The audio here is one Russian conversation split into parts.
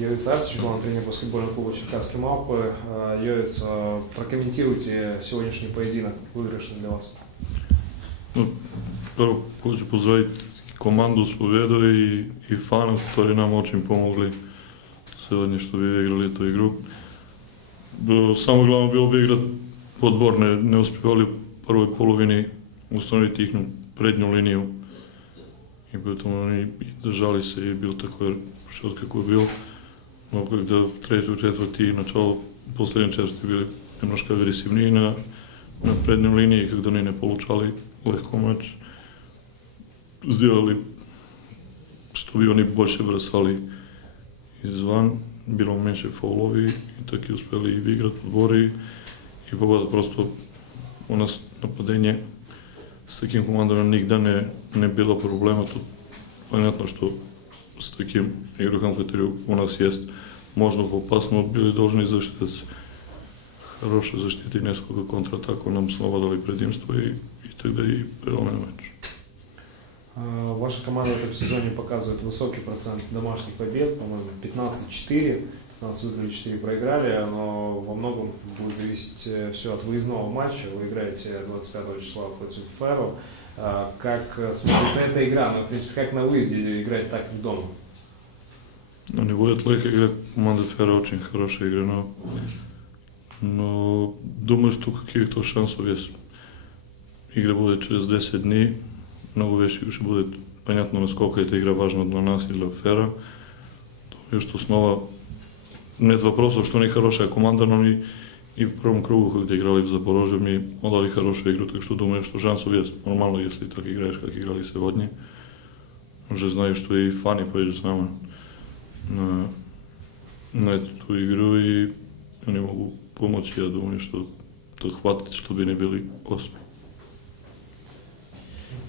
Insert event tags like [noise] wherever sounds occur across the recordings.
Явится Арсич, главный тренер баскетбольного клуба Черкасские Малпы. Явец, прокомментируйте сегодняшний поединок, выигрышный для вас. Ну, prvo hoću pozdraviti komandu s pobjedom i, i fanov koji nam очень pomogli сегодня, чтобы igrali tu igru. Samo glavno bilo bi igrati odbor, ne, ne uspjevali u prvoj polovini ustanoviti ih prednju liniju i поэтому se i bio tako šut kako je bio. Но когда в трети, четврти и начало последен четврти били немножко агрессивнее на, на предней линии, когда они не получали легко матч, сделали што би они больше бросали извън, било менше фолови и таки успели и виграт отбори и победа просто у нас нападение с таким командом никогда не, не било проблема. Тут понятно, што с таким игроком, который у нас есть, можно попасть, но были должны защититься. Хорошо защитить несколько контратаку, нам снова дали предимство и, и тогда и переломили матч. Ваша команда в этом сезоне показывает высокий процент домашних побед, по-моему, 15-4. 15 выиграли, 4 проиграли, но во многом будет зависеть э, все от выездного матча. Вы играете 25 числа против Ферро. Как смотрится эта игра? Ну, в принципе, как на выезде играть так и дома? Ну, не будет легкая игра. Команда Ферро очень хорошая игра, но, но думаю, что каких-то шансов есть. Игра будет через 10 дней. Много вещей еще будет понятно, насколько эта игра важна для нас и для Фера. Думаю, что снова нет вопросов, что они хорошая команда, но они и в первом кругу, когда играли в Запорожье, мы отдали хорошую игру, так что думаю, что шансов есть. Нормально, если так играешь, как играли сегодня. Уже знаю, что и фаны поедут с нами на, на эту игру, и они могут помочь. Я думаю, что то хватит, чтобы не были осми.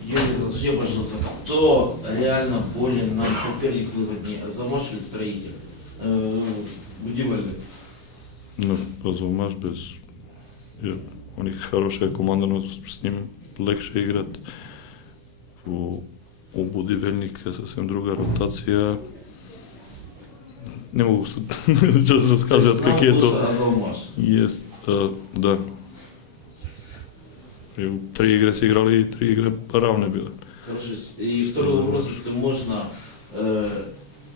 Юрий, скажи, пожалуйста, кто реально более нам соперник выгоднее, Азамаш или Строитель? го имале. Не разумаш без они хороша но с ним легше играт. Во ободи Велник е сосем друга ротација. Не могу да [laughs] се разказват как е то. Јес, да. Три игри се играли и три игри равни биле. Хорошо. И второ въпрос, може на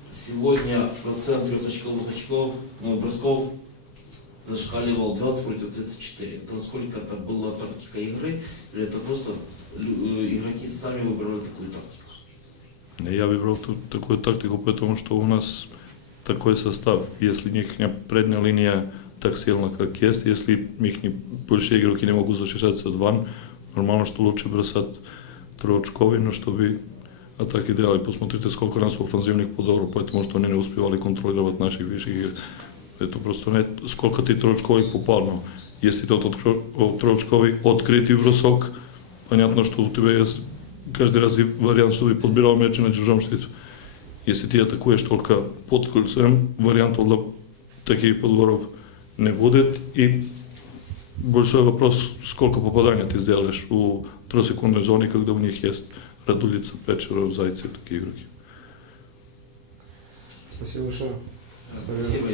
Сегодня процент трехочковых очков, ну, бросков зашкаливал 20 против 34. Насколько это была тактика игры, или это просто э, игроки сами выбрали такую тактику? Я выбрал тут такую тактику, потому что у нас такой состав. Если их предняя линия так сильно, как есть, если их не, больше игроки не могут защищаться ван, нормально, что лучше бросать троечковый, но чтобы атаки делали. Посмотрите сколько нас офанзивных подоров, поэтому что они не успевали контролировать наших виши. игр. Это просто не сколько ти троечковых попадно. если тот откро- троечковый открити бросок, понятно, что у тебя есть каждый раз и вариант, что ты подбирал мяч на чужом штиту. Если ти атакуеш только под кольцем, вариантов для таких подборов не будет. И большой вопрос, сколько попаданий ты сделаешь у трехсекундной зоны, когда у них есть Радулица, Печеров, Зайцы, такие игроки. Спасибо большое. Спасибо.